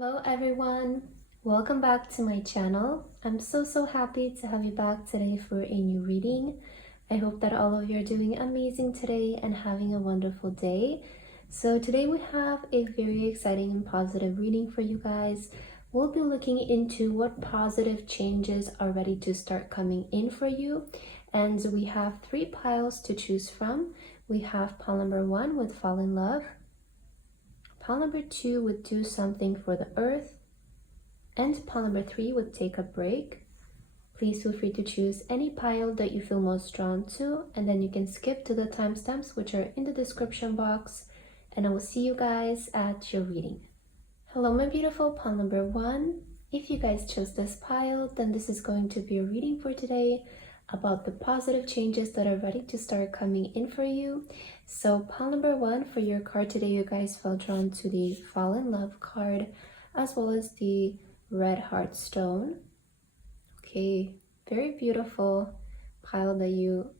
Hello everyone, welcome back to my channel. I'm so happy to have you back today for a new reading. I hope that all of you are doing amazing today and having a wonderful day. So today we have a very exciting and positive reading for you guys. We'll be looking into what positive changes are ready to start coming in for you. And we have 3 piles to choose from. We have pile number 1 with Fall in Love, pile number 2 would Do Something for the Earth, and pile number 3 would Take a Break. Please feel free to choose any pile that you feel most drawn to, and then you can skip to the timestamps which are in the description box, and I will see you guys at your reading. Hello my beautiful pile number 1. If you guys chose this pile, then this is going to be a reading for today about the positive changes that are ready to start coming in for you. So pile number 1 for your card today, you guys felt drawn to the Fall in Love card as well as the Red Heart Stone. Okay, very beautiful pile that you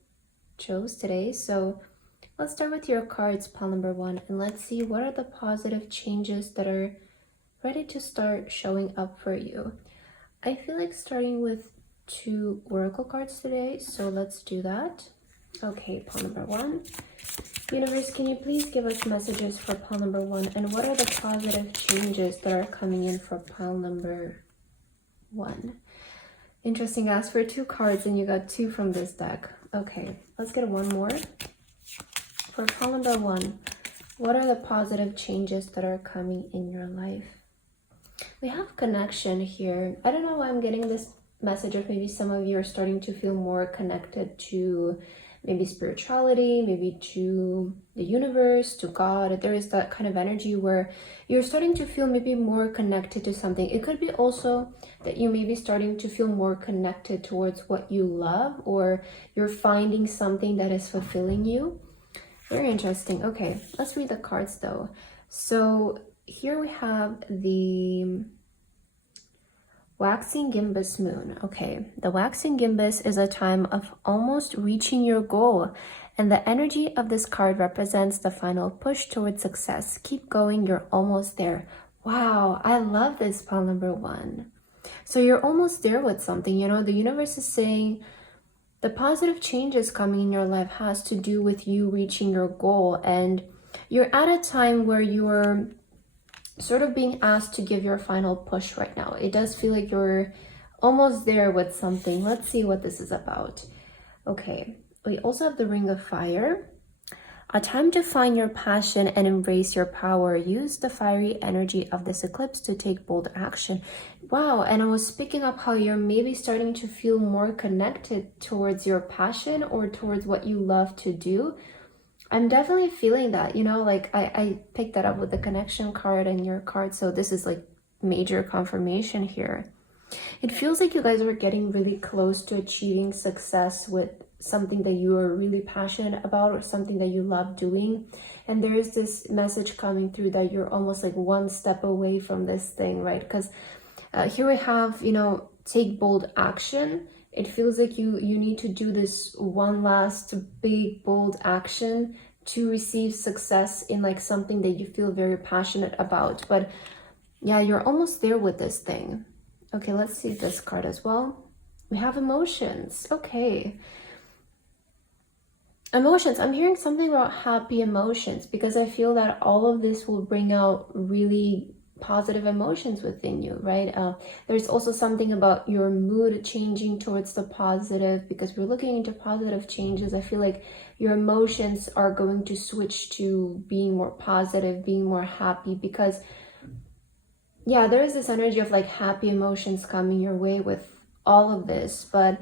chose today. So let's start with your cards, pile number 1, and let's see what are the positive changes that are ready to start showing up for you. I feel like starting with 2 oracle cards today, so let's do that. Okay, pile number 1. Universe, can you please give us messages for pile number 1, and what are the positive changes that are coming in for pile number 1? Interesting, I asked for 2 cards and you got 2 from this deck. Okay, let's get 1 more. For pile number 1, what are the positive changes that are coming in your life? We have connection here. I don't know why I'm getting this message of maybe some of you are starting to feel more connected to maybe spirituality, maybe to the universe, to God. There is that kind of energy where you're starting to feel maybe more connected to something. It could be also that you may be starting to feel more connected towards what you love, or you're finding something that is fulfilling you. Very interesting. Okay, let's read the cards though. So here we have the Waxing Gibbous Moon. Okay, the Waxing Gibbous is a time of almost reaching your goal, and the energy of this card represents the final push towards success. Keep going, you're almost there. Wow, I love this pile number 1. So you're almost there with something, you know, the universe is saying the positive changes coming in your life has to do with you reaching your goal, and you're at a time where you're sort of being asked to give your final push right now. It does feel like you're almost there with something. Let's see what this is about. Okay, we also have the Ring of Fire. A time to find your passion and embrace your power. Use the fiery energy of this eclipse to take bold action. Wow, and I was picking up how you're maybe starting to feel more connected towards your passion or towards what you love to do. I'm definitely feeling that, you know, like I picked that up with the connection card and your card. So this is like major confirmation here. It feels like you guys are getting really close to achieving success with something that you are really passionate about or something that you love doing. And there is this message coming through that you're almost like 1 step away from this thing, right? Because here we have, you know, take bold action. It feels like you need to do this one last big, bold action to receive success in like something that you feel very passionate about. But yeah, you're almost there with this thing. Okay, let's see this card as well. We have emotions. Okay. Emotions. I'm hearing something about happy emotions because I feel that all of this will bring out really positive emotions within you, right? There's also something about your mood changing towards the positive because we're looking into positive changes. I feel like your emotions are going to switch to being more positive, being more happy, because yeah, there is this energy of like happy emotions coming your way with all of this. But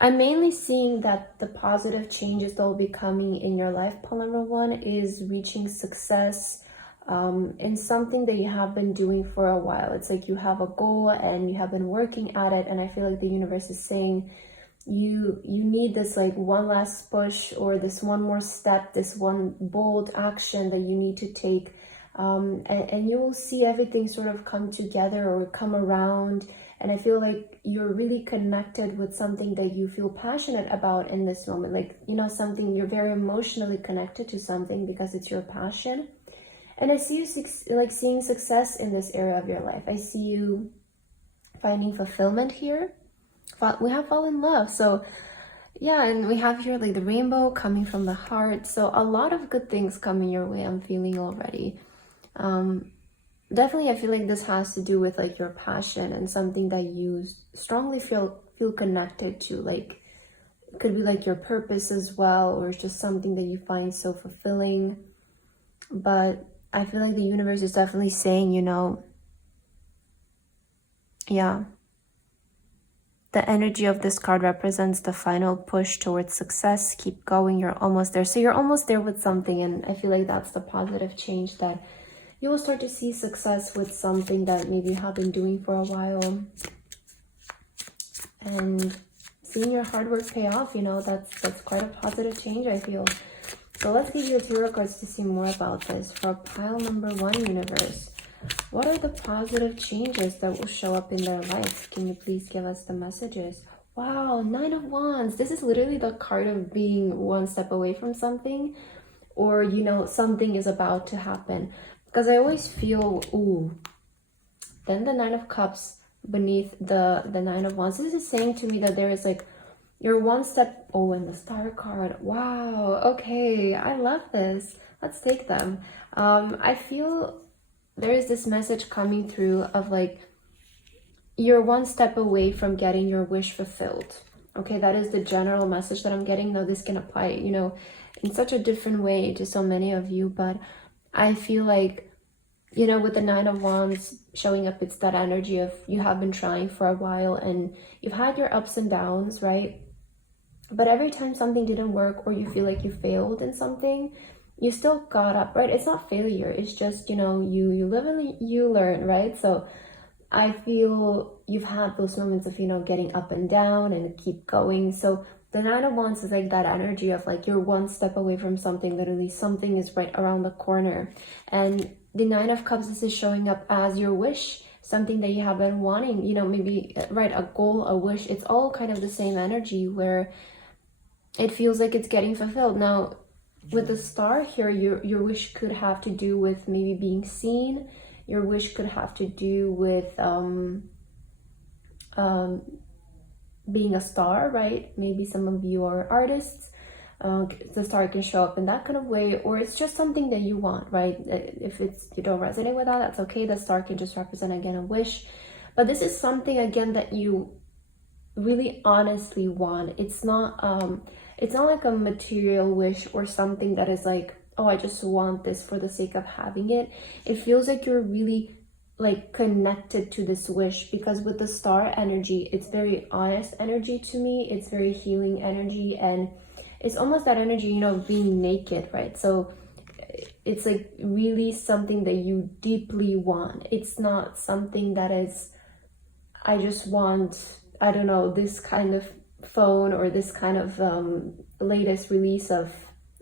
I'm mainly seeing that the positive changes that will be coming in your life, pile number 1, is reaching success in something that you have been doing for a while. It's like you have a goal and you have been working at it, and I feel like the universe is saying you need this like 1 last push, or this 1 more step, this 1 bold action that you need to take, and you will see everything sort of come together or come around. And I feel like you're really connected with something that you feel passionate about in this moment, like, you know, something you're very emotionally connected to something because it's your passion. And I see you like seeing success in this area of your life. I see you finding fulfillment here. We have fall in love. So yeah, and we have here like the rainbow coming from the heart. So a lot of good things coming your way, I'm feeling already. Definitely, I feel like this has to do with like your passion and something that you strongly feel connected to. Like, it could be like your purpose as well, or it's just something that you find so fulfilling. But I feel like the universe is definitely saying, you know, yeah, the energy of this card represents the final push towards success. Keep going, you're almost there. So you're almost there with something, and I feel like that's the positive change, that you will start to see success with something that maybe you have been doing for a while. And seeing your hard work pay off, you know, that's quite a positive change, I feel. So let's give you tarot cards to see more about this. For pile number 1, universe, what are the positive changes that will show up in their life? Can you please give us the messages? Wow, 9 of Wands. This is literally the card of being one step away from something, or, you know, something is about to happen. Because I always feel, ooh, then the 9 of Cups beneath the 9 of Wands. This is saying to me that there is like, you're one step, oh, and the Star card. Wow, okay, I love this. Let's take them. I feel there is this message coming through of like, you're one step away from getting your wish fulfilled. Okay, that is the general message that I'm getting. Now this can apply, you know, in such a different way to so many of you, but I feel like, you know, with the 9 of Wands showing up, it's that energy of you have been trying for a while and you've had your ups and downs, right? But every time something didn't work, or you feel like you failed in something, you still got up, right? It's not failure. It's just, you know, you live and you learn, right? So I feel you've had those moments of, you know, getting up and down and keep going. So the 9 of Wands is like that energy of like, you're one step away from something. Literally something is right around the corner. And the 9 of Cups, this is showing up as your wish, something that you have been wanting, you know, maybe, right, a goal, a wish. It's all kind of the same energy where it feels like it's getting fulfilled. Now, with the Star here, your wish could have to do with maybe being seen. Your wish could have to do with being a star, right? Maybe some of you are artists. The Star can show up in that kind of way, or it's just something that you want, right? If you don't resonate with that, that's okay. The Star can just represent, again, a wish. But this is something, again, that you really honestly want. It's not like a material wish or something that is like, oh, I just want this for the sake of having it. It feels like you're really like connected to this wish, because with the Star energy, it's very honest energy to me. It's very healing energy, and it's almost that energy, you know, of being naked, right? So it's like really something that you deeply want. It's not something that is, I just want, I don't know, this kind of phone, or this kind of latest release of,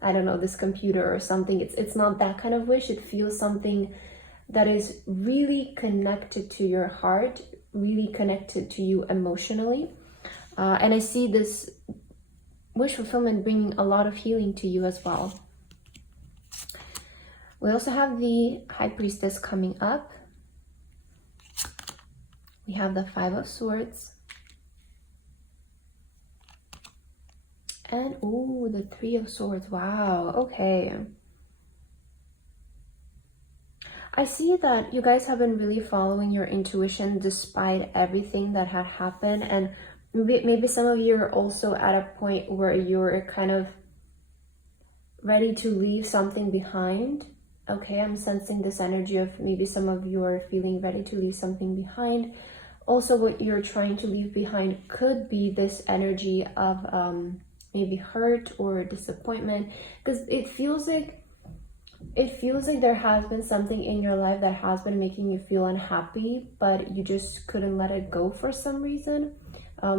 I don't know, this computer or something. It's not that kind of wish. It feels something that is really connected to your heart, really connected to you emotionally. And I see this wish fulfillment bringing a lot of healing to you as well. We also have the High Priestess coming up. We have the 5 of Swords. And, oh, the 3 of Swords. Wow, okay. I see that you guys have been really following your intuition despite everything that had happened. And maybe some of you are also at a point where you're kind of ready to leave something behind. Okay, I'm sensing this energy of maybe some of you are feeling ready to leave something behind. Also, what you're trying to leave behind could be this energy of maybe hurt or disappointment, because it feels like there has been something in your life that has been making you feel unhappy, but you just couldn't let it go for some reason,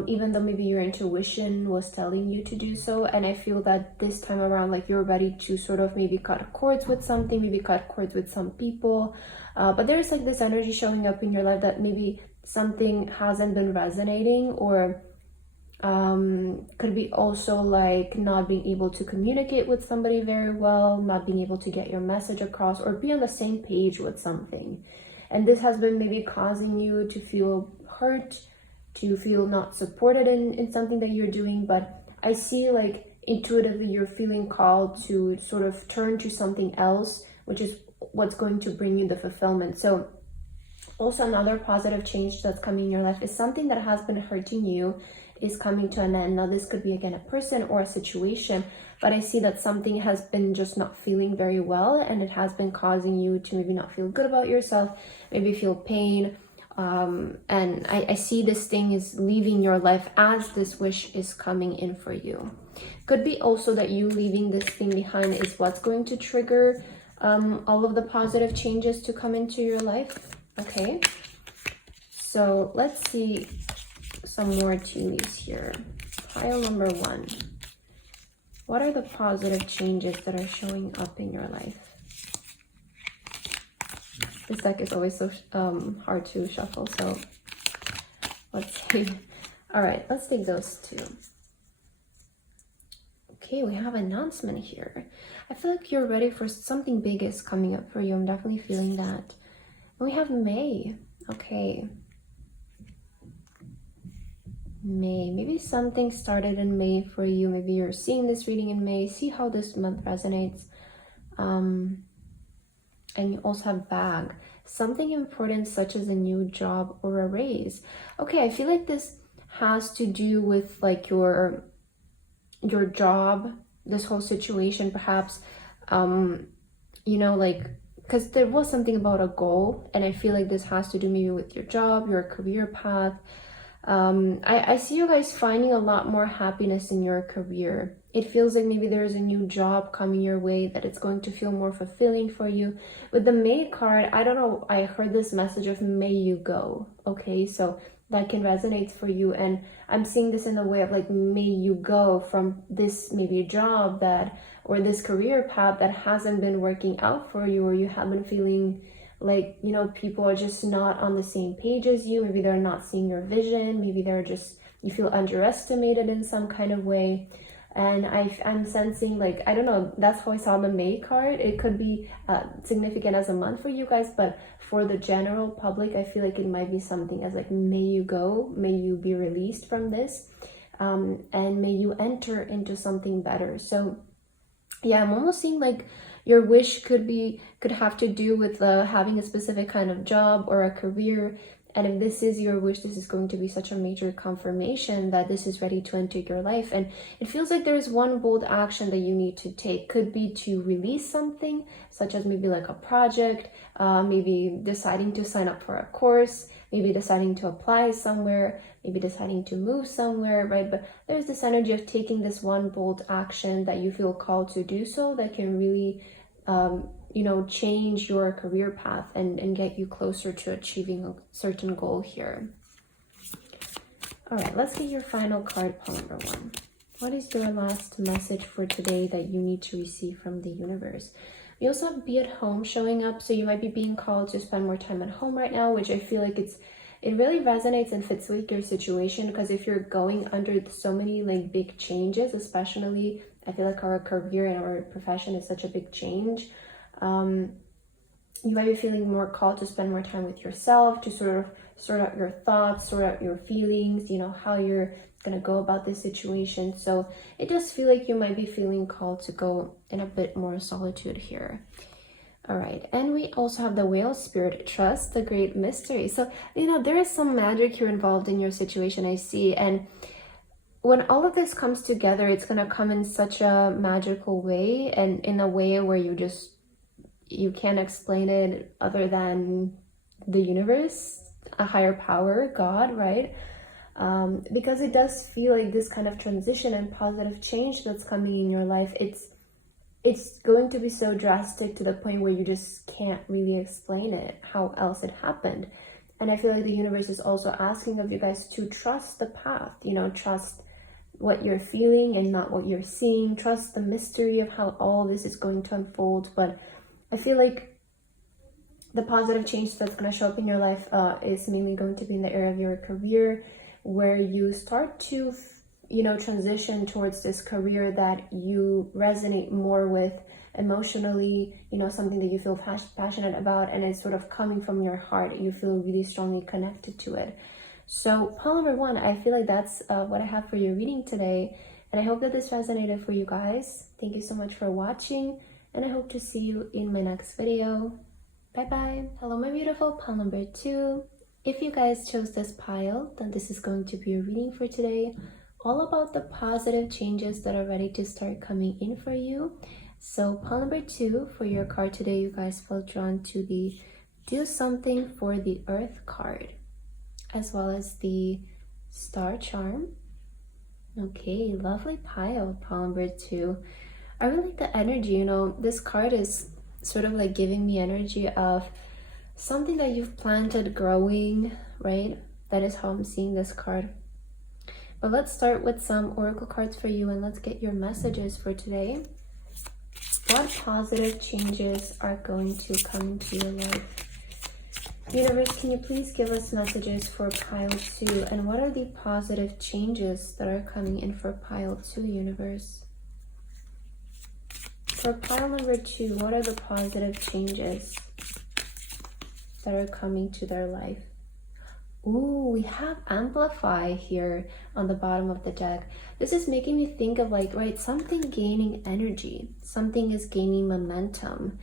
even though maybe your intuition was telling you to do so. And I feel that this time around, like, you're ready to sort of maybe cut cords with something, maybe cut cords with some people, but there's like this energy showing up in your life that maybe something hasn't been resonating, or Could be also like not being able to communicate with somebody very well, not being able to get your message across or be on the same page with something. And this has been maybe causing you to feel hurt, to feel not supported in something that you're doing. But I see like intuitively you're feeling called to sort of turn to something else, which is what's going to bring you the fulfillment. So also another positive change that's coming in your life is something that has been hurting you is coming to an end. Now this could be again a person or a situation, but I see that something has been just not feeling very well, and it has been causing you to maybe not feel good about yourself, maybe feel pain. And I see this thing is leaving your life as this wish is coming in for you. Could be also that you leaving this thing behind is what's going to trigger all of the positive changes to come into your life. Okay, so let's see some more tea leaves here. Pile number 1. What are the positive changes that are showing up in your life? This deck is always so hard to shuffle, so let's see. All right, let's take those 2. Okay, we have an announcement here. I feel like you're ready for something big is coming up for you. I'm definitely feeling that. And we have May. Okay. May. Maybe something started in May for you. Maybe you're seeing this reading in May. See how this month resonates. And you also have bag. Something important such as a new job or a raise. Okay, I feel like this has to do with like your job, this whole situation perhaps. You know, like, because there was something about a goal, and I feel like this has to do maybe with your job, your career path. I see you guys finding a lot more happiness in your career. It feels like maybe there's a new job coming your way, that it's going to feel more fulfilling for you. With the May card, I don't know, I heard this message of may you go. Okay, so that can resonate for you, and I'm seeing this in the way of like may you go from this maybe job that or this career path that hasn't been working out for you, or you have been feeling like, you know, people are just not on the same page as you. Maybe they're not seeing your vision. Maybe they're just, you feel underestimated in some kind of way. And I'm sensing like, I don't know, that's how I saw the May card. It could be significant as a month for you guys, but for the general public, I feel like it might be something as like, may you go, may you be released from this, and may you enter into something better. So yeah, I'm almost seeing like your wish could have to do with having a specific kind of job or a career. And if this is your wish, this is going to be such a major confirmation that this is ready to enter your life. And it feels like there's one bold action that you need to take. Could be to release something, such as maybe like a project, maybe deciding to sign up for a course, maybe deciding to apply somewhere, maybe deciding to move somewhere, right? But there's this energy of taking this one bold action that you feel called to do so, that can really you know, change your career path and get you closer to achieving a certain goal here. All right, let's get your final card, pile number 1. What is your last message for today that you need to receive from the universe? We also have be at home showing up, so you might be being called to spend more time at home right now, which I feel like it really resonates and fits with your situation, because if you're going under so many like big changes, especially I feel like our career and our profession is such a big change. You might be feeling more called to spend more time with yourself, to sort of sort out your thoughts, sort out your feelings, you know, how you're going to go about this situation. So it does feel like you might be feeling called to go in a bit more solitude here. All right, and we also have the Whale Spirit, trust the great mystery. So, you know, there is some magic here involved in your situation, I see. And when all of this comes together, it's going to come in such a magical way, and in a way where you can't explain it other than the universe, a higher power, God, right? Because it does feel like this kind of transition and positive change that's coming in your life, it's going to be so drastic to the point where you just can't really explain it, how else it happened. And I feel like the universe is also asking of you guys to trust the path, you know, trust what you're feeling and not what you're seeing, trust the mystery of how all this is going to unfold. But I feel like the positive change that's going to show up in your life is mainly going to be in the area of your career, where you start to you know, transition towards this career that you resonate more with emotionally, you know, something that you feel passionate about, and it's sort of coming from your heart. You feel really strongly connected to it. So pile number 1, I feel like that's what I have for your reading today. And I hope that this resonated for you guys. Thank you so much for watching, and I hope to see you in my next video. Bye bye. Hello, my beautiful pile number 2. If you guys chose this pile, then this is going to be your reading for today, all about the positive changes that are ready to start coming in for you. So pile number 2 for your card today, you guys felt drawn to the do something for the earth card, as well as the star charm. Okay, lovely pile number 2. I really like the energy, you know, this card is sort of like giving me energy of something that you've planted growing, right? That is how I'm seeing this card. But let's start with some oracle cards for you, and let's get your messages for today. What positive changes are going to come into your life? Universe, can you please give us messages for pile 2? And what are the positive changes that are coming in for pile 2, universe? For pile number 2, what are the positive changes that are coming to their life? Ooh, we have amplify here on the bottom of the deck. This is making me think of like, right, something gaining energy. Something is gaining momentum.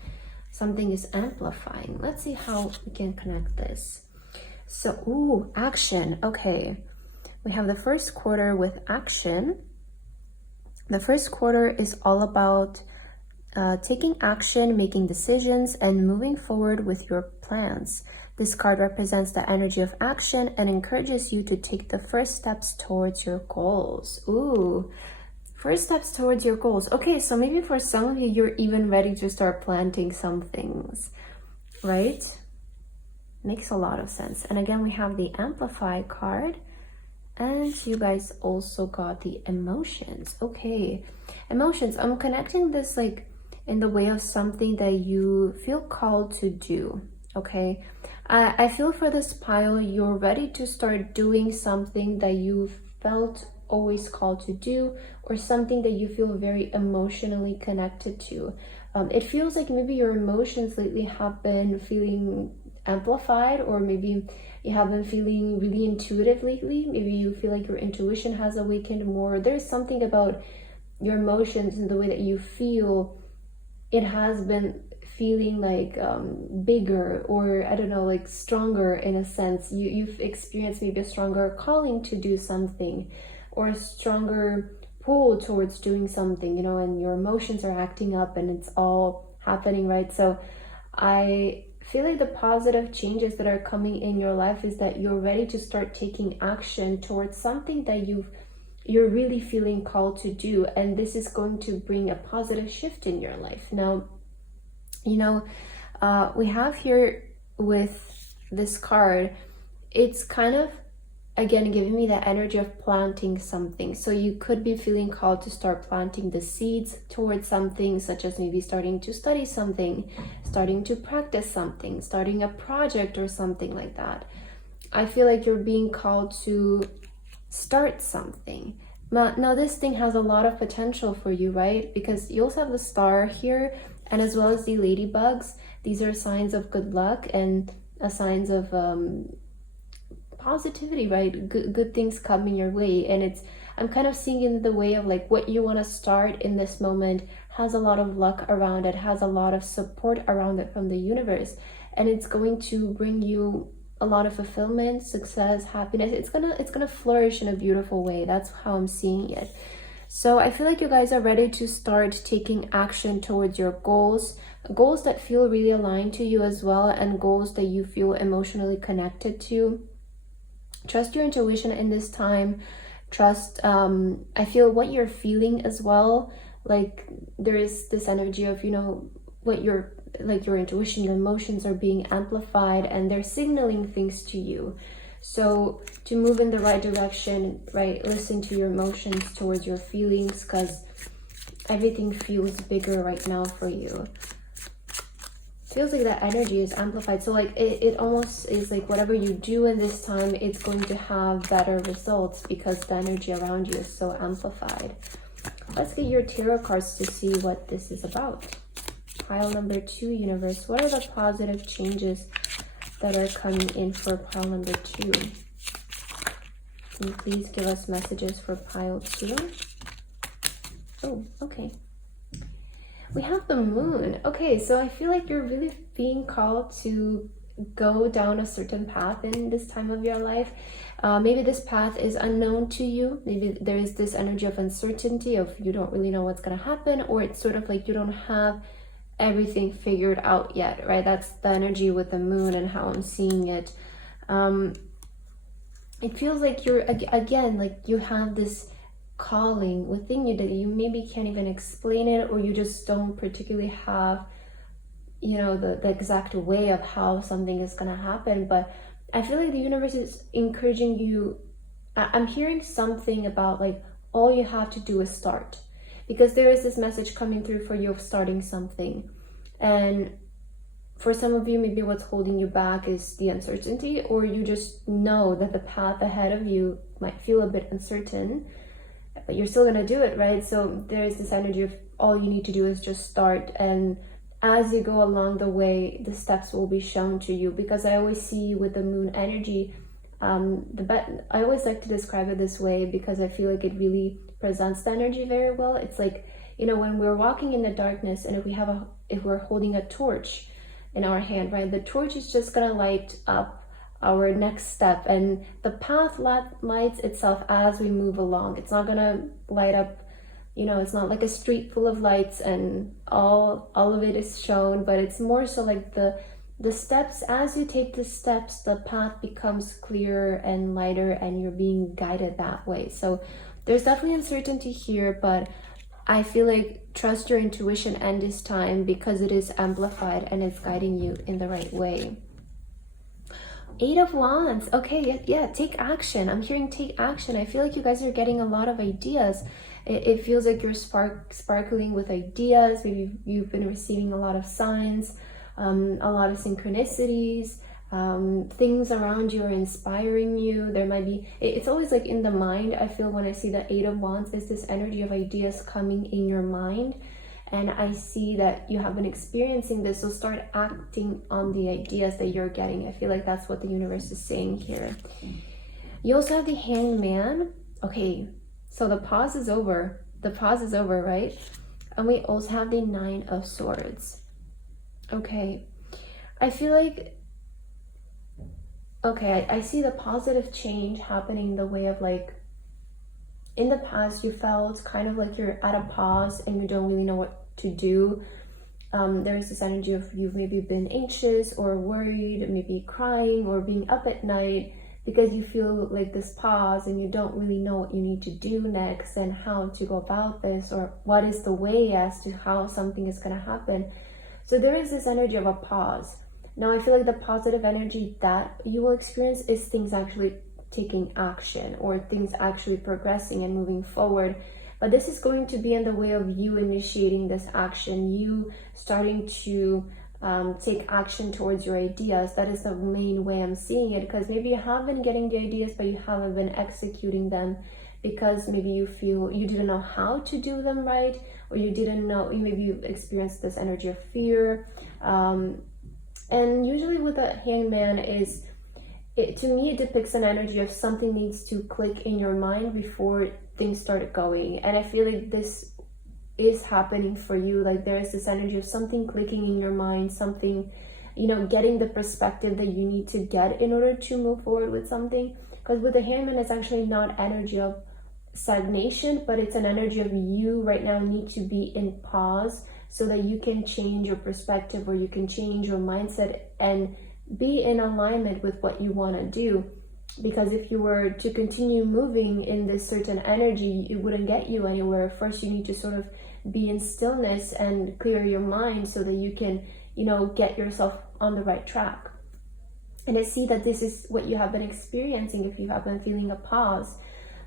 Something is amplifying. Let's see how we can connect this. So, ooh, action. Okay. We have the first quarter with action. The first quarter is all about taking action, making decisions, and moving forward with your plans. This card represents the energy of action and encourages you to take the first steps towards your goals. Ooh, first steps towards your goals. Okay, so maybe for some of you, you're even ready to start planting some things, right? Makes a lot of sense. And again, we have the Amplify card. And you guys also got the emotions. Okay, emotions. I'm connecting this like in the way of something that you feel called to do, okay? I feel for this pile, you're ready to start doing something that you felt always called to do, or something that you feel very emotionally connected to. It feels like maybe your emotions lately have been feeling amplified, or maybe you have been feeling really intuitive lately. Maybe you feel like your intuition has awakened more. There's something about your emotions and the way that you feel. It has been feeling like bigger, or I don't know, like stronger in a sense. You've experienced maybe a stronger calling to do something, or a stronger pull towards doing something, you know, and your emotions are acting up and it's all happening, right? So I feel like the positive changes that are coming in your life is that you're ready to start taking action towards something that you're really feeling called to do, and this is going to bring a positive shift in your life. Now, you know, we have here with this card, it's kind of, again, giving me that energy of planting something. So you could be feeling called to start planting the seeds towards something, such as maybe starting to study something, starting to practice something, starting a project or something like that. I feel like you're being called to start something. Now this thing has a lot of potential for you, right? Because you also have the star here, and as well as the ladybugs. These are signs of good luck and signs of positivity, right? Good things coming your way. And I'm kind of seeing in the way of like what you want to start in this moment has a lot of luck around it, has a lot of support around it from the universe, and it's going to bring you a lot of fulfillment, success, happiness. It's gonna flourish in a beautiful way. That's how I'm seeing it. So I feel like you guys are ready to start taking action towards your goals that feel really aligned to you as well, and goals that you feel emotionally connected to. Trust your intuition in this time. Trust, I feel what you're feeling as well. Like there is this energy of, you know, what you're, like your intuition, your emotions are being amplified and they're signaling things to you. So to move in the right direction, right, listen to your emotions towards your feelings, because everything feels bigger right now for you. feels like that energy is amplified. So like it almost is like whatever you do in this time, it's going to have better results because the energy around you is so amplified. Let's get your tarot cards to see what this is about. Pile number 2, universe. What are the positive changes that are coming in for pile number 2? Can you please give us messages for pile 2? Oh, okay. We have the moon. Okay, so I feel like you're really being called to go down a certain path in this time of your life. Maybe this path is unknown to you. Maybe there is this energy of uncertainty, of you don't really know what's going to happen, or it's sort of like you don't have everything figured out yet, right? That's the energy with the moon and how I'm seeing it. It feels like you're, again, like you have this calling within you that you maybe can't even explain it, or you just don't particularly have, you know, the exact way of how something is going to happen. But I feel like the universe is encouraging you. I'm hearing something about like all you have to do is start, because there is this message coming through for you of starting something. And for some of you, maybe what's holding you back is the uncertainty, or you just know that the path ahead of you might feel a bit uncertain, but you're still gonna do it, right? So there is this energy of all you need to do is just start, and as you go along the way, the steps will be shown to you. Because I always see with the moon energy, I always like to describe it this way because I feel like it really presents the energy very well. It's like, you know, when we're walking in the darkness, and if we're holding a torch in our hand, right, the torch is just gonna light up our next step, and the path lights itself as we move along. It's not gonna light up, you know, it's not like a street full of lights and all of it is shown, but it's more so like the steps. As you take the steps, the path becomes clearer and lighter, and you're being guided that way. So there's definitely uncertainty here, but I feel like trust your intuition and this time, because it is amplified and it's guiding you in the right way. 8 of Wands. Okay, yeah, take action. I'm hearing take action. I feel like you guys are getting a lot of ideas. It feels like you're sparkling with ideas. Maybe you've been receiving a lot of signs, a lot of synchronicities. Things around you are inspiring you. There might be, it's always like in the mind. I feel when I see the 8 of Wands is this energy of ideas coming in your mind. And I see that you have been experiencing this, so start acting on the ideas that you're getting. I feel like that's what the universe is saying here. You also have the Hanged Man. Okay, so the pause is over. The pause is over, right? And we also have the 9 of Swords. Okay, I feel like, okay, I see the positive change happening the way of like, in the past you felt kind of like you're at a pause and you don't really know what to do. There's this energy of you've maybe been anxious or worried, maybe crying or being up at night because you feel like this pause and you don't really know what you need to do next and how to go about this, or what is the way as to how something is going to happen. So there is this energy of a pause. Now I feel like the positive energy that you will experience is things actually taking action, or things actually progressing and moving forward. But this is going to be in the way of you initiating this action, you starting to take action towards your ideas. That is the main way I'm seeing it, because maybe you have been getting the ideas but you haven't been executing them because maybe you feel you didn't know how to do them right, or you didn't know, maybe you experienced this energy of fear. And usually with a Hanged Man is, to me it depicts an energy of something needs to click in your mind before things start going. And I feel like this is happening for you. Like there's this energy of something clicking in your mind, something, you know, getting the perspective that you need to get in order to move forward with something. Because with the Hanged Man, it's actually not energy of stagnation, but it's an energy of you right now need to be in pause so that you can change your perspective, or you can change your mindset and be in alignment with what you want to do. Because if you were to continue moving in this certain energy, it wouldn't get you anywhere. First, you need to sort of be in stillness and clear your mind so that you can, you know, get yourself on the right track. And I see that this is what you have been experiencing if you have been feeling a pause.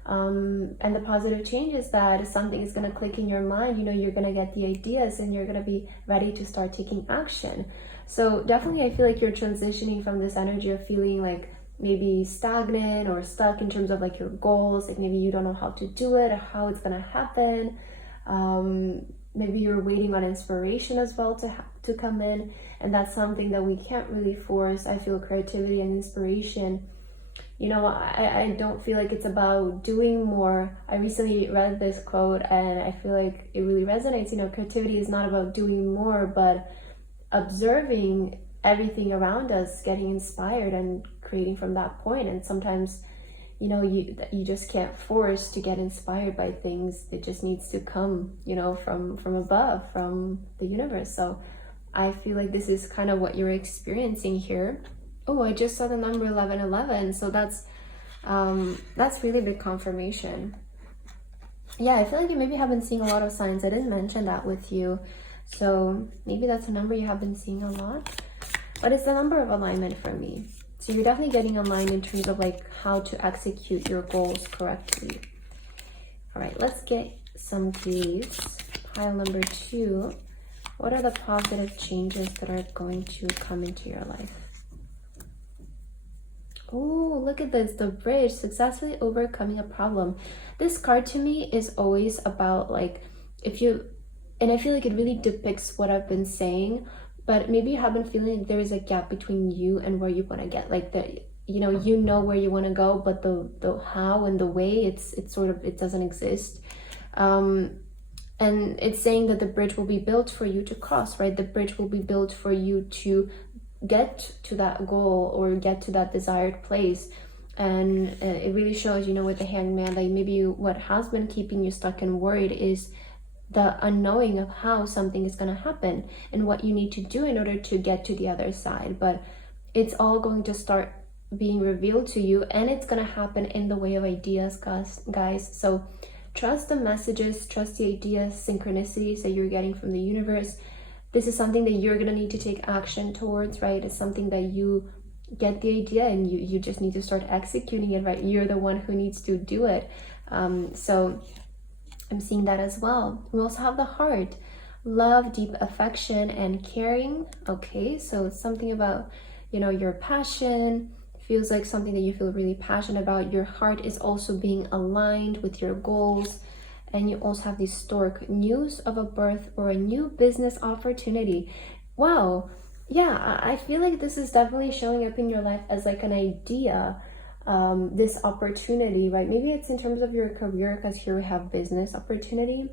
And the positive change is that something is going to click in your mind. You know, you're going to get the ideas and you're going to be ready to start taking action. So definitely I feel like you're transitioning from this energy of feeling like maybe stagnant or stuck in terms of like your goals, like maybe you don't know how to do it or how it's gonna happen. Maybe you're waiting on inspiration as well to come in, and that's something that we can't really force. I feel creativity and inspiration, you know, I don't feel like it's about doing more. I recently read this quote and I feel like it really resonates. You know, creativity is not about doing more, but observing everything around us, getting inspired and creating from that point. And sometimes, you know, you just can't force to get inspired by things. It just needs to come, you know, from above, from the universe. So I feel like this is kind of what you're experiencing here. Oh, I just saw the number 1111, so that's really big confirmation. Yeah, I feel like you maybe have been seeing a lot of signs. I didn't mention that with you, so maybe that's a number you have been seeing a lot, but it's the number of alignment for me. So you're definitely getting aligned in terms of like how to execute your goals correctly. All right, let's get some gaze. Pile number 2. What are the positive changes that are going to come into your life? Oh, look at this, the bridge, successfully overcoming a problem. This card to me is always about like, and I feel like it really depicts what I've been saying, but maybe you have been feeling like there is a gap between you and where you want to get, like you know where you want to go, but the how and the way, it's sort of, it doesn't exist. And it's saying that the bridge will be built for you to cross, right? The bridge will be built for you to get to that goal or get to that desired place. And it really shows, you know, with the Hangman, like maybe what has been keeping you stuck and worried is the unknowing of how something is going to happen and what you need to do in order to get to the other side. But it's all going to start being revealed to you, and it's going to happen in the way of ideas, guys. So trust the messages, trust the ideas, synchronicities that you're getting from the universe. This is something that you're going to need to take action towards, right? It's something that you get the idea and you just need to start executing it, right? You're the one who needs to do it. So I'm seeing that as well. We also have the heart, love, deep affection, and caring. Okay, so it's something about, you know, your passion. Feels like something that you feel really passionate about. Your heart is also being aligned with your goals. And you also have the stork, news of a birth or a new business opportunity. Wow. Yeah, I feel like this is definitely showing up in your life as like an idea, this opportunity, right? Maybe it's in terms of your career, because here we have business opportunity.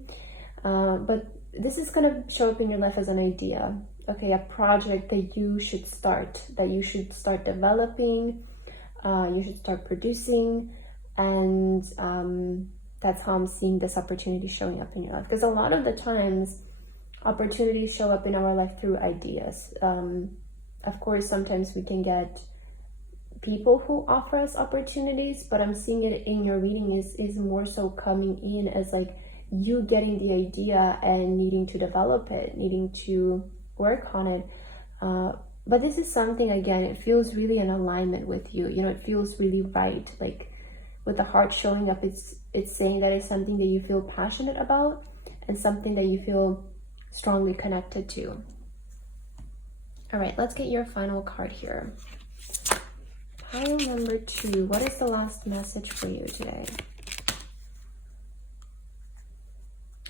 But this is going to show up in your life as an idea. Okay, a project that you should start developing, you should start producing, and that's how I'm seeing this opportunity showing up in your life. Because a lot of the times, opportunities show up in our life through ideas. Of course, sometimes we can get people who offer us opportunities, but I'm seeing it in your reading is more so coming in as like you getting the idea and needing to develop it, needing to work on it. But this is something, again, it feels really in alignment with you. You know, it feels really right. Like with the heart showing up, it's saying that it's something that you feel passionate about and something that you feel strongly connected to. All right, let's get your final card here. Pile number 2. What is the last message for you today?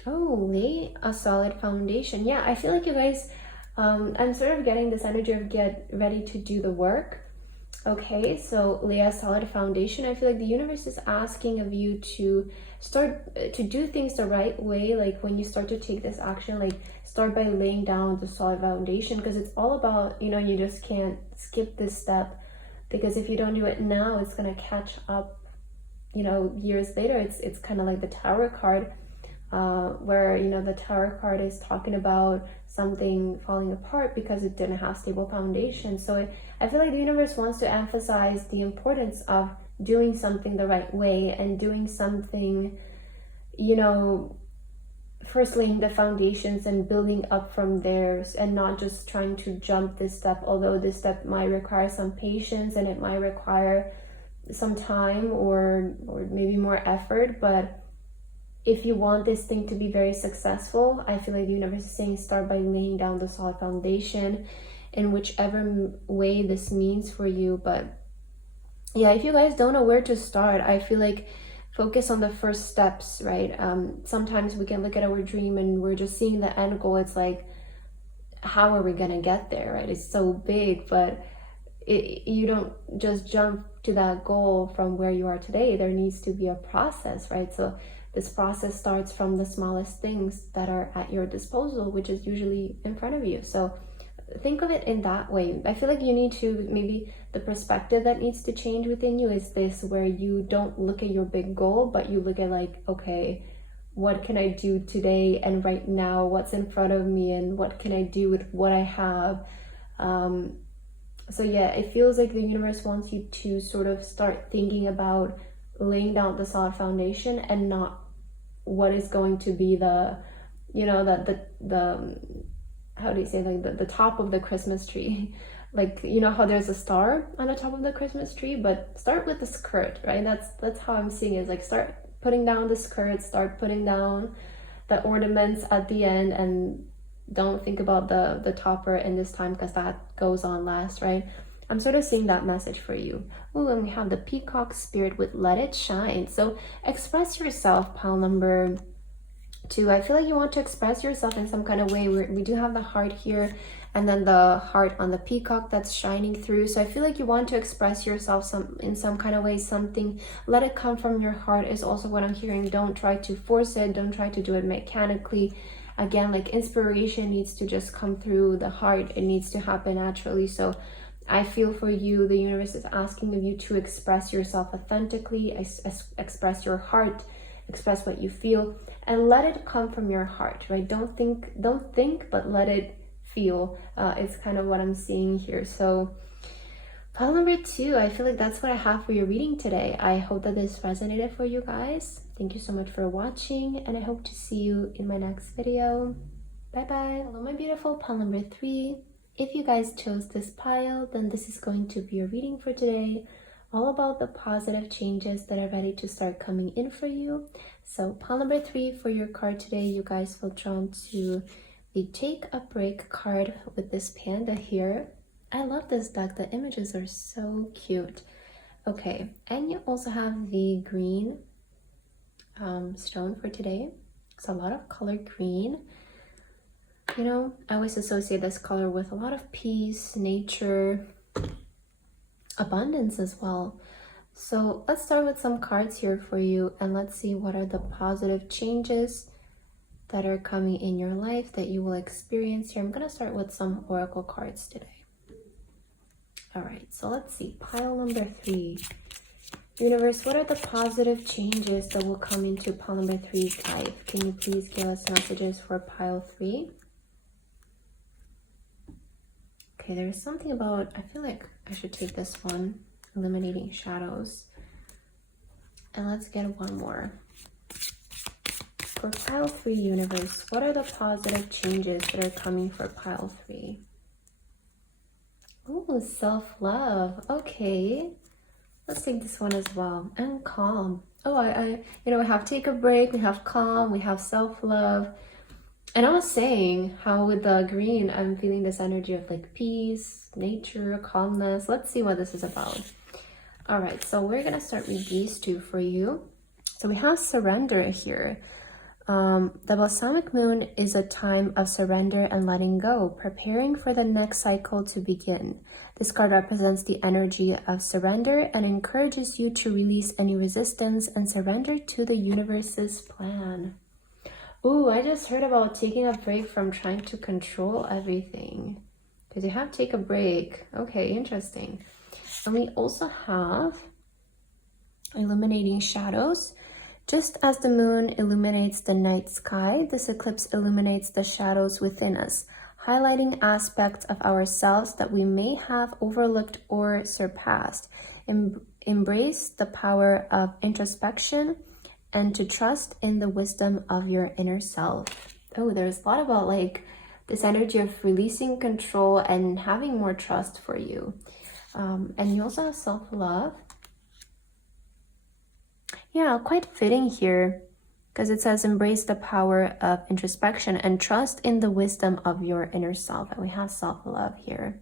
Oh, lay a solid foundation. Yeah, I feel like you guys, I'm sort of getting this energy of get ready to do the work. Okay, so lay a solid foundation. I feel like the universe is asking of you to start to do things the right way. Like when you start to take this action, like start by laying down the solid foundation, because it's all about, you know, you just can't skip this step, because if you don't do it now, it's going to catch up, you know, years later. It's kind of like the Tower card, where, you know, the Tower card is talking about something falling apart because it didn't have stable foundation. So I feel like the universe wants to emphasize the importance of doing something the right way and doing something, you know, first laying the foundations and building up from there, and not just trying to jump this step, although this step might require some patience and it might require some time or maybe more effort. But if you want this thing to be very successful, I feel like the universe is saying start by laying down the solid foundation in whichever way this means for you. But yeah, if you guys don't know where to start, I feel like focus on the first steps, right? Sometimes we can look at our dream and we're just seeing the end goal. It's like, how are we gonna get there, right? It's so big, but you don't just jump to that goal from where you are today. There needs to be a process, right? So this process starts from the smallest things that are at your disposal, which is usually in front of you. So think of it in that way. I feel like you need to, maybe the perspective that needs to change within you is this, where you don't look at your big goal, but you look at like, okay, what can I do today and right now? What's in front of me and what can I do with what I have? So yeah, it feels like the universe wants you to sort of start thinking about laying down the solid foundation and not what is going to be the, you know, the how do you say, like the top of the Christmas tree. Like, you know how there's a star on the top of the Christmas tree, but start with the skirt, right? That's how I'm seeing it. It's like, start putting down the skirt, start putting down the ornaments at the end, and don't think about the topper in this time, because that goes on last, right? I'm sort of seeing that message for you. Oh, and we have the peacock spirit with let it shine. So express yourself, pile number 2. I feel like you want to express yourself in some kind of way. We do have the heart here, and then the heart on the peacock that's shining through. So I feel like you want to express yourself in some kind of way, something. Let it come from your heart is also what I'm hearing. Don't try to force it. Don't try to do it mechanically. Again, like, inspiration needs to just come through the heart. It needs to happen naturally. So I feel for you, the universe is asking of you to express yourself authentically, express your heart, express what you feel, and let it come from your heart, right? Don't think, but let it feel. It's kind of what I'm seeing here. So pile number 2, I feel like that's what I have for your reading today. I hope that this resonated for you guys. Thank you so much for watching, and I hope to see you in my next video. Bye bye. Hello, my beautiful pile number 3. If you guys chose this pile, then this is going to be your reading for today, all about the positive changes that are ready to start coming in for you. So pile number 3 for your card today, you guys feel drawn to the Take a Break card with this panda here. I love this deck. The images are so cute. Okay, and you also have the green stone for today. It's a lot of color green. You know, I always associate this color with a lot of peace, nature, abundance as well. So let's start with some cards here for you, and let's see what are the positive changes that are coming in your life that you will experience here. I'm going to start with some oracle cards today. All right, so let's see. Pile number 3. Universe, what are the positive changes that will come into pile number 3's life? Can you please give us messages for pile 3? Okay, there's something about, I feel like I should take this one, eliminating shadows. And let's get one more. For pile 3, universe, what are the positive changes that are coming for pile 3? Oh, self-love. Okay. Let's take this one as well. And calm. Oh, you know, we have take a break, we have calm, we have self-love. And I was saying how with the green, I'm feeling this energy of like peace, nature, calmness. Let's see what this is about. All right, so we're gonna start with these 2 for you. So we have surrender here. The balsamic moon is a time of surrender and letting go, preparing for the next cycle to begin. This card represents the energy of surrender and encourages you to release any resistance and surrender to the universe's plan. Ooh, I just heard about taking a break from trying to control everything. Because you have to take a break. Okay, interesting. And we also have illuminating shadows. Just as the moon illuminates the night sky, this eclipse illuminates the shadows within us, highlighting aspects of ourselves that we may have overlooked or surpassed. Embrace the power of introspection and to trust in the wisdom of your inner self. Oh, there's a lot about like this energy of releasing control and having more trust for you. And you also have self-love. Yeah, quite fitting here. because it says embrace the power of introspection and trust in the wisdom of your inner self. And we have self-love here.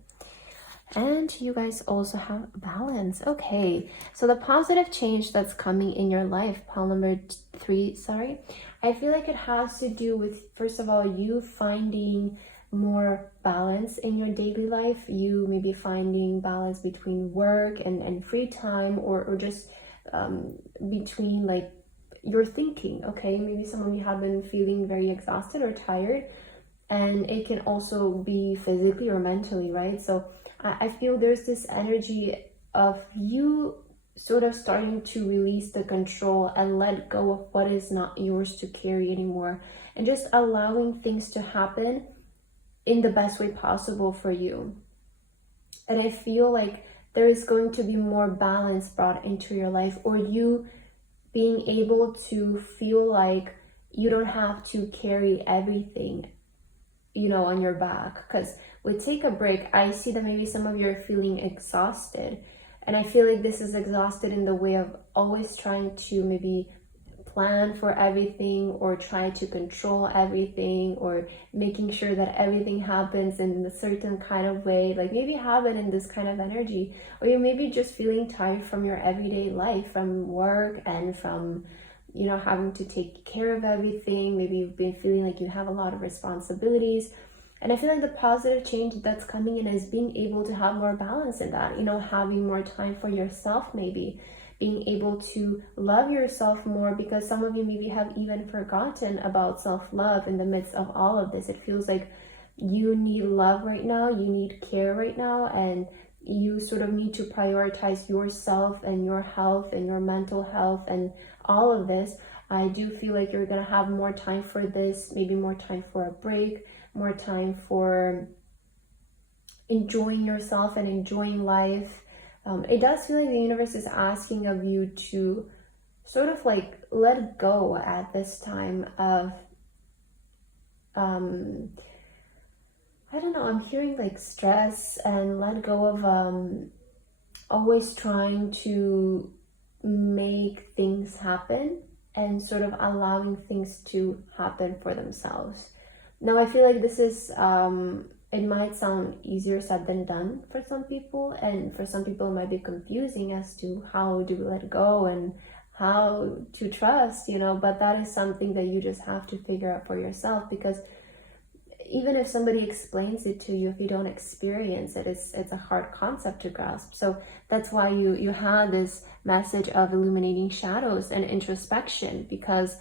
And you guys also have balance. Okay, so the positive change that's coming in your life, pile number 3, sorry, I feel like it has to do with, first of all, you finding more balance in your daily life. You may be finding balance between work and free time, or just between like your thinking. Okay, maybe some of you have been feeling very exhausted or tired, and it can also be physically or mentally, right? So I feel there's this energy of you sort of starting to release the control and let go of what is not yours to carry anymore, and just allowing things to happen in the best way possible for you. And I feel like there is going to be more balance brought into your life, or you being able to feel like you don't have to carry everything, you know, on your back. Because with take a break, I see that maybe some of you are feeling exhausted, and I feel like this is exhausted in the way of always trying to maybe plan for everything, or try to control everything, or making sure that everything happens in a certain kind of way. Like maybe you have it in this kind of energy, or you're maybe just feeling tired from your everyday life, from work and from, you know, having to take care of everything. Maybe you've been feeling like you have a lot of responsibilities. And I feel like the positive change that's coming in is being able to have more balance in that, you know, having more time for yourself, maybe being able to love yourself more, because some of you maybe have even forgotten about self-love in the midst of all of this. It feels like you need love right now, you need care right now, and you sort of need to prioritize yourself and your health and your mental health and all of this. I do feel like you're gonna have more time for this, maybe more time for a break, more time for enjoying yourself and enjoying life. It does feel like the universe is asking of you to sort of like let go at this time of, I don't know, I'm hearing like stress, and let go of always trying to make things happen, and sort of allowing things to happen for themselves. Now, I feel like this is, it might sound easier said than done for some people, and for some people it might be confusing as to how do we let go and how to trust, you know, but that is something that you just have to figure out for yourself, because even if somebody explains it to you, if you don't experience it, it's a hard concept to grasp. So that's why you had this message of illuminating shadows and introspection, because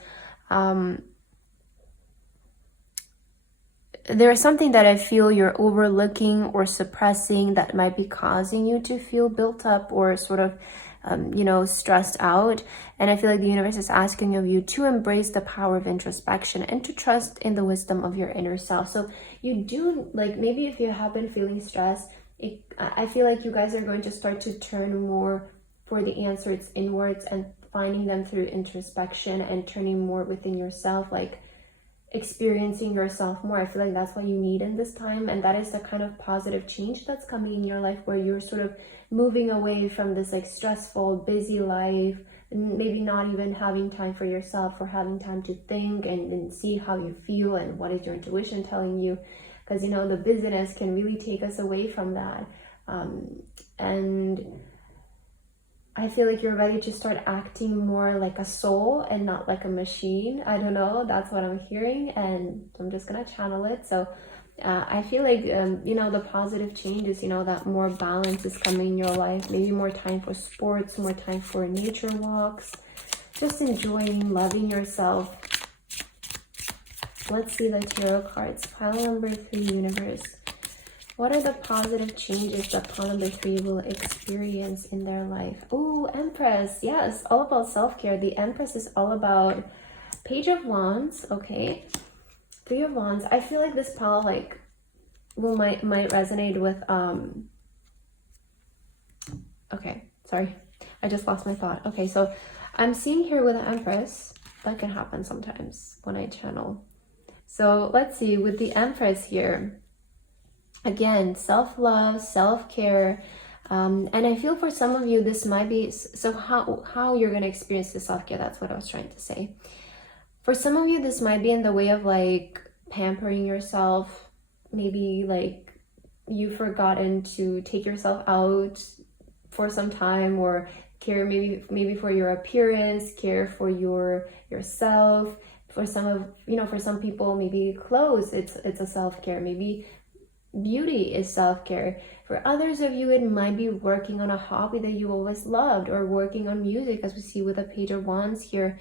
there is something that I feel you're overlooking or suppressing that might be causing you to feel built up or sort of, you know, stressed out. And I feel like the universe is asking of you to embrace the power of introspection and to trust in the wisdom of your inner self. So you do, like, maybe if you have been feeling stressed, I feel like you guys are going to start to turn more for the answers inwards and finding them through introspection and turning more within yourself, like experiencing yourself more. I feel like that's what you need in this time, and that is the kind of positive change that's coming in your life, where you're sort of moving away from this like stressful, busy life, and maybe not even having time for yourself, or having time to think and see how you feel and what is your intuition telling you, because, you know, the busyness can really take us away from that. And I feel like you're ready to start acting more like a soul and not like a machine. I don't know, that's what I'm hearing, and I'm just gonna channel it. So I feel like, you know, the positive changes, you know, that more balance is coming in your life, maybe more time for sports, more time for nature walks, just enjoying, loving yourself. Let's see the tarot cards. Pile number 3, universe. What are the positive changes that pile number 3 will experience in their life? Oh, Empress. Yes, all about self-care. The Empress is all about Page of Wands. Okay. 3 of Wands. I feel like this pile like might resonate with okay, sorry. I just lost my thought. Okay, so I'm seeing here with the Empress. That can happen sometimes when I channel. So let's see, with the Empress here. Again, self-love, self-care, and I feel for some of you this might be, so how you're going to experience the self-care, that's what I was trying to say. For some of you, this might be in the way of like pampering yourself. Maybe like you've forgotten to take yourself out for some time, or care maybe for your appearance, care for yourself. For some of, for some people, maybe clothes, it's a self-care. Maybe beauty is self-care. For others of you, it might be working on a hobby that you always loved, or working on music, as we see with the Page of Wands here.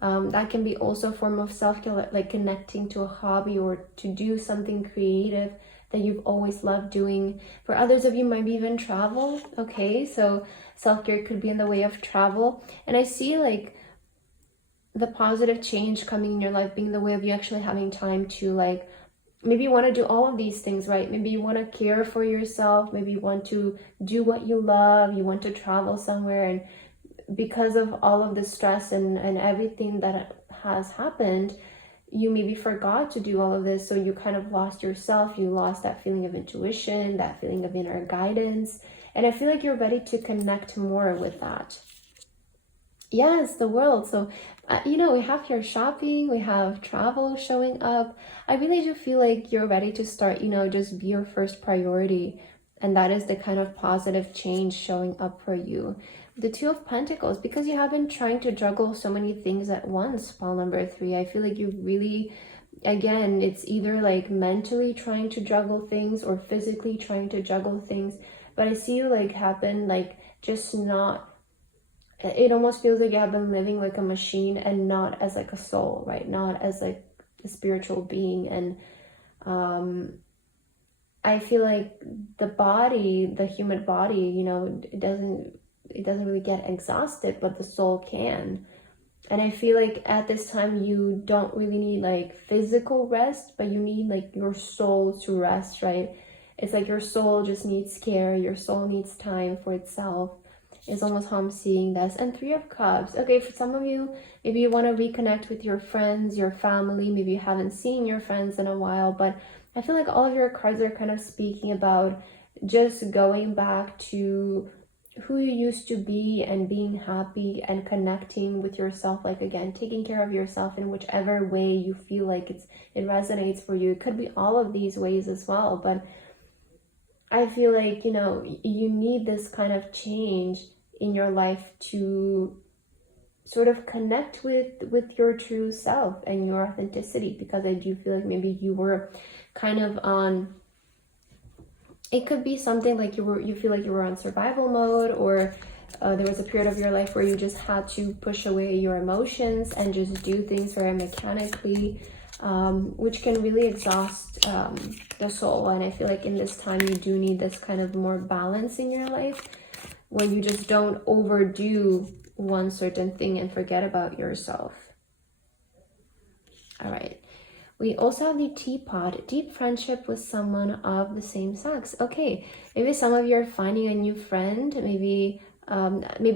That can be also a form of self-care, like connecting to a hobby or to do something creative that you've always loved doing. For others of you, might be even travel. Okay, so self-care could be in the way of travel. And I see like the positive change coming in your life being the way of you actually having time to, like, maybe you want to do all of these things, right? Maybe you want to care for yourself. Maybe you want to do what you love. You want to travel somewhere. And because of all of the stress and everything that has happened, you maybe forgot to do all of this. So you kind of lost yourself. You lost that feeling of intuition, that feeling of inner guidance. And I feel like you're ready to connect more with that. Yes, the world. So, we have here shopping, we have travel showing up. I really do feel like you're ready to start, just be your first priority. And that is the kind of positive change showing up for you. The Two of Pentacles, because you have been trying to juggle so many things at once, pile number 3. I feel like you really, again, it's either like mentally trying to juggle things or physically trying to juggle things. But I see you like have been like just not, it almost feels like you have been living like a machine and not as like a soul, right? Not as like a spiritual being. And I feel like the body, the human body, it doesn't really get exhausted, but the soul can. And I feel like at this time you don't really need like physical rest, but you need like your soul to rest, right? It's like your soul just needs care. Your soul needs time for itself. Is almost how I'm seeing this. And 3 of Cups. Okay, for some of you, maybe you want to reconnect with your friends, your family. Maybe you haven't seen your friends in a while, but I feel like all of your cards are kind of speaking about just going back to who you used to be and being happy and connecting with yourself. Like, again, taking care of yourself in whichever way you feel like it resonates for you. It could be all of these ways as well, but I feel like, you need this kind of change in your life to sort of connect with your true self and your authenticity, because I do feel like maybe you were kind of on, it could be something like you feel like you were on survival mode, or there was a period of your life where you just had to push away your emotions and just do things very mechanically, which can really exhaust the soul. And I feel like in this time you do need this kind of more balance in your life, where you just don't overdo one certain thing and forget about yourself. All right. We also have the Teapot, deep friendship with someone of the same sex. Okay, maybe some of you are finding a new friend. Maybe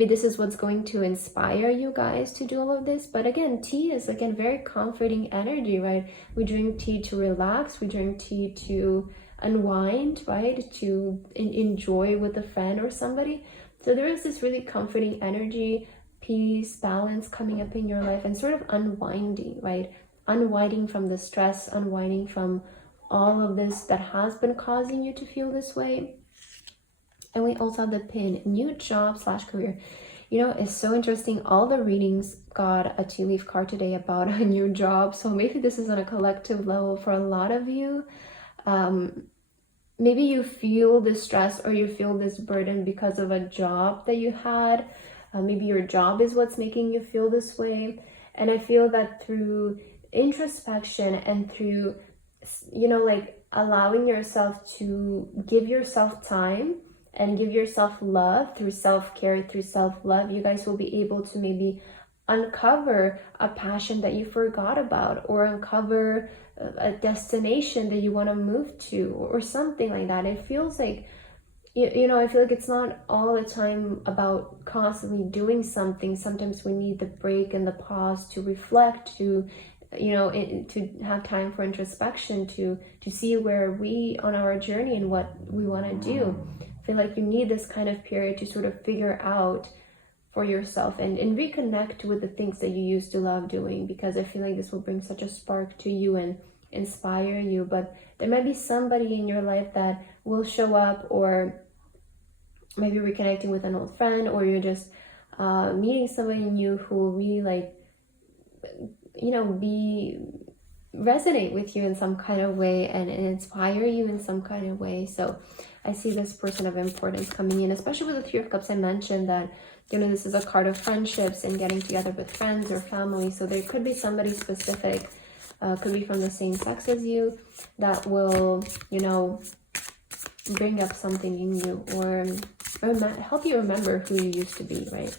this is what's going to inspire you guys to do all of this. But again, tea is, again, very comforting energy, right? We drink tea to relax. We drink tea to unwind, right? To enjoy with a friend or somebody. So there is this really comforting energy, peace, balance coming up in your life, and sort of unwinding, right? Unwinding from the stress, unwinding from all of this that has been causing you to feel this way. And we also have the pin, new job / career. It's so interesting. All the readings got a tea leaf card today about a new job. So maybe this is on a collective level for a lot of you. Maybe you feel this stress or you feel this burden because of a job that you had. Maybe your job is what's making you feel this way. And I feel that through introspection and through, like allowing yourself to give yourself time and give yourself love through self-care, through self-love, you guys will be able to maybe uncover a passion that you forgot about, or uncover a destination that you want to move to, or something like that. It feels like, I feel like it's not all the time about constantly doing something. Sometimes we need the break and the pause to reflect, to have time for introspection, to see where we on our journey and what we want to do. I feel like you need this kind of period to sort of figure out for yourself and reconnect with the things that you used to love doing, because I feel like this will bring such a spark to you and inspire you. But there might be somebody in your life that will show up, or maybe reconnecting with an old friend, or you're just meeting somebody new who will really, like, you know, resonate with you in some kind of way and inspire you in some kind of way. So I see this person of importance coming in, especially with the Three of Cups. I mentioned that, you know, this is a card of friendships and getting together with friends or family. So there could be somebody specific, could be from the same sex as you, that will, you know, bring up something in you, or help you remember who you used to be, right?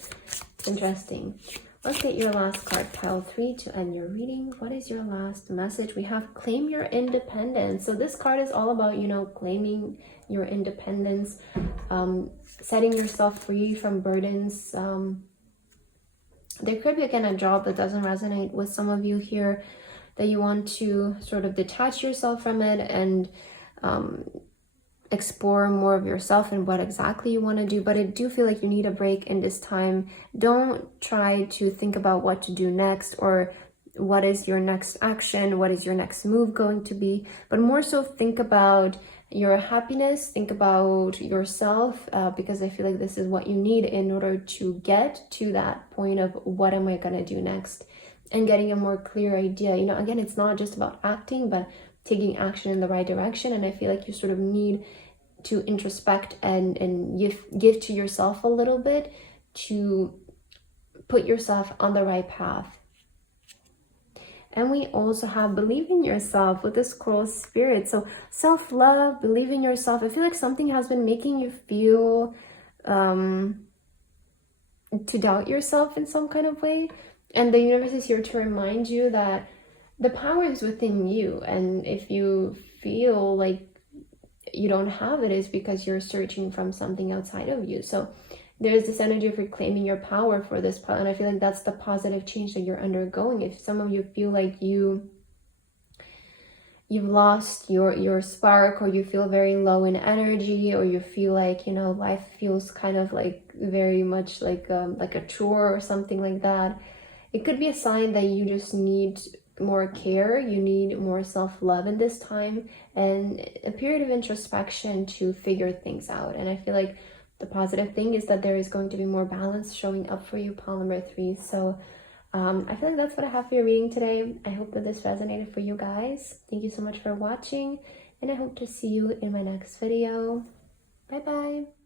Interesting. Let's get your last card, pile 3, to end your reading. What is your last message? We have claim your independence. So this card is all about, you know, claiming your independence, setting yourself free from burdens. There could be, again, a job that doesn't resonate with some of you here, that you want to sort of detach yourself from it and explore more of yourself and what exactly you want to do. But I do feel like you need a break in this time. Don't try to think about what to do next, or what is your next action, what is your next move going to be, but more so think about your happiness, think about yourself, because I feel like this is what you need in order to get to that point of what am I going to do next, and getting a more clear idea. You know, again, it's not just about acting, but taking action in the right direction. And I feel like you sort of need to introspect and give to yourself a little bit to put yourself on the right path. And we also have believe in yourself with the Squirrel Spirit. So self-love, believe in yourself. I feel like something has been making you feel to doubt yourself in some kind of way. And the universe is here to remind you that the power is within you. And if you feel like you don't have it, is because you're searching from something outside of you. So there's this energy of reclaiming your power for this part. And I feel like that's the positive change that you're undergoing. If some of you feel like you've lost your spark, or you feel very low in energy, or you feel like, you know, life feels kind of like very much like a chore or something like that, it could be a sign that you just need more care, you need more self-love in this time, and a period of introspection to figure things out. And I feel like the positive thing is that there is going to be more balance showing up for you, pile number 3. So I feel like that's what I have for your reading today. I hope that this resonated for you guys. Thank you so much for watching, and I hope to see you in my next video. Bye bye.